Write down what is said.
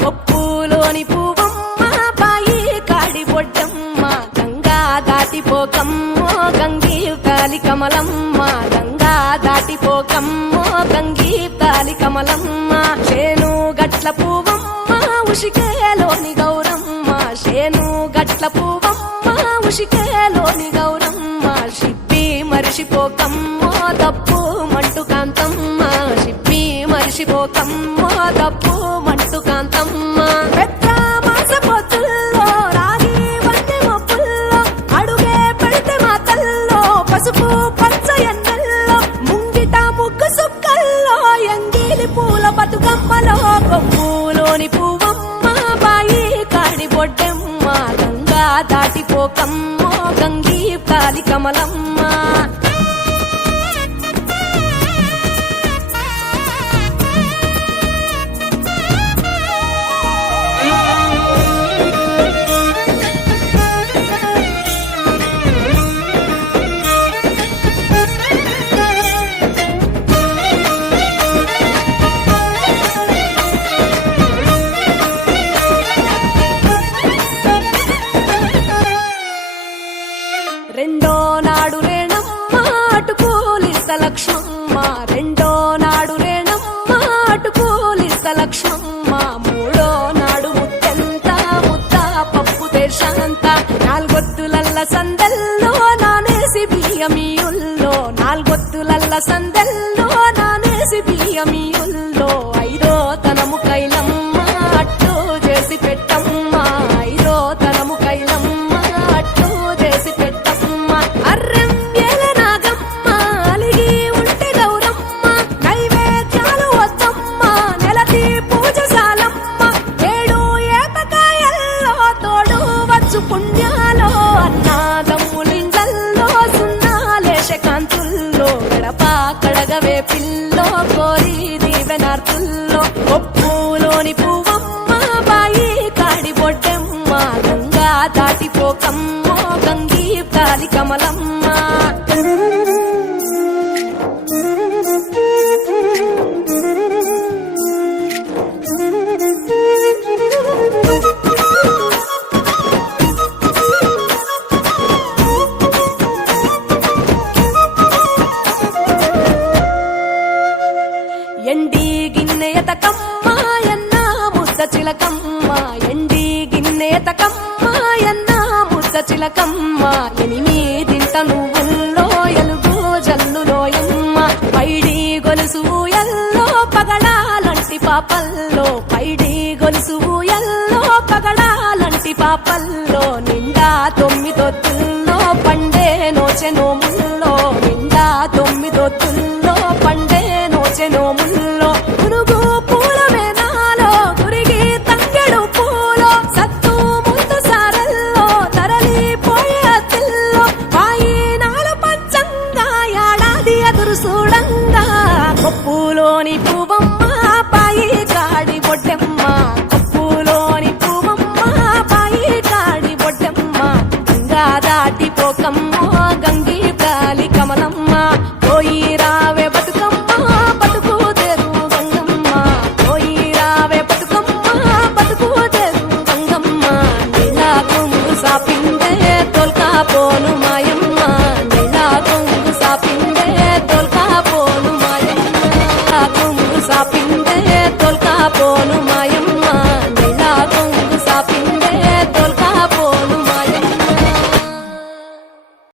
కొప్పులోని పువ్వమ్మ బాయి కాడి బొడ్డమ్మ గంగా దాటిపోకమ్మో గంగీ తాలి కమలమ్మ గంగా దాటిపోకమ్మో గంగీ తాలి కమలమ్మ శేను గట్ల పువ్వమ్మ ఉషికేలోని గౌరమ్మ శేను గట్ల పువ్వమ్మ ఉషికేలోని గౌరమ్మ షిప్పి మరిషిపోకమ్మో దప్పు మంటు కాంతమ్మ షిప్పి మరిషిపోకమ్మో దప్పు మంటు కాంతమ్మ పెద్ద మాస పొత్తుల్లో రాగి వంటి మొప్పుల్లో అడుగే పెడితే మా తల్లో పసుపు పచ్చ ఎన్నెల్లో ముంగిట ముగ్గు సుక్కల్లో ఎంగిలి పూల బతుకమ్మలో కొప్పులోని పువ్వమ్మ బాయి కాడి బొడ్డెమ్మ గంగా దాటిపోకమ్మో గంగీ తాలి కమలమ్మ రెండో నాడు రేణమ్మ అటుకూలిస్త లక్ష్మమ్మ రెండో నాడు రేణమ్మ అటుకూలిస్త లక్ష్మమ్మ మూడో నాడు ముత్తెంత ముద్ద పప్పు దేశంత నాలుగొత్తులల్ల సందెల్లో నానేసి బియ్యమియుల్లో నాలుగొత్తులల్ల సందెల్లో నానేసి బియ్యమియుల్లో ఐదో తనము కైలమ్మ అట్టు చేసి పెట్టమ్మ ఐదో తనము కైలమ్మ అట్టు చేసి పెట్టమ్మ అర్రెం ఏల నాగమ్మ అలిగి ఉంటే గౌరమ్మ నైవేద్యాలు వద్దమ్మ నెలతి పూజశాలమ్మ ఏడు ఏపకాయల్లో తోడు వచ్చు పుణ్యాలో అన్నాదమ్ములింగల్లో సున్నాలేశ కాంతుల్లో గడప కడగవే పిల్లో కోరి దీవెనార్తుల్లో కొప్పులోని పువ్వమ్మ బాయి కాడి బొడ్డెమ్మ గంగా దాటిపోకమ్మో గంగీ తాలి కమలమ్మ ఎండి గిన్నెయతకమ్మ ఎన్న ముద్ద చిలకమ్మ ఎండి గిన్నెయతకమ్మ ఎన్న ముద్ద చిలకమ్మ ఎనిమిదింట నువ్వుల్లో ఎలుగు జల్లులోయమ్మ పైడి గొలుసు ఎల్లో పగడాలంటి పాపల్లో పైడి గొలుసు ఎల్లో పగడాలంటి పాపల్లో నిండా తొమ్మిదొత్తుల్లో పండే నోచె నోముల్లో నిండా తొమ్మిదొత్తుల్లో పండే నోచె నోముల్లో పునుగు పూల మేనాలో గురిగి తంగెడు పూలో సత్తు ముందు సారల్లో తరలిపోయే అతిల్లో పాయినాలు పంచంగా ఏడాది ఎదురు చూడంగా కొప్పులోని పువ్వమ్మ బాయి కాడి బొడ్డెమ్మ కొప్పులోని పువ్వమ్మ బాయి కాడి బొడ్డెమ్మ గంగా దాటిపోకమ్మో గంగీ తాలి కమలమ్మ పోయి రావే బతుకమ్మ బతుకు తెరు గంగమ్మ పోయి రావే బతుకమ్మ బతుకు తెరు గంగమ్మ నీలా కుంగు సాపిందే తోల్కా పోను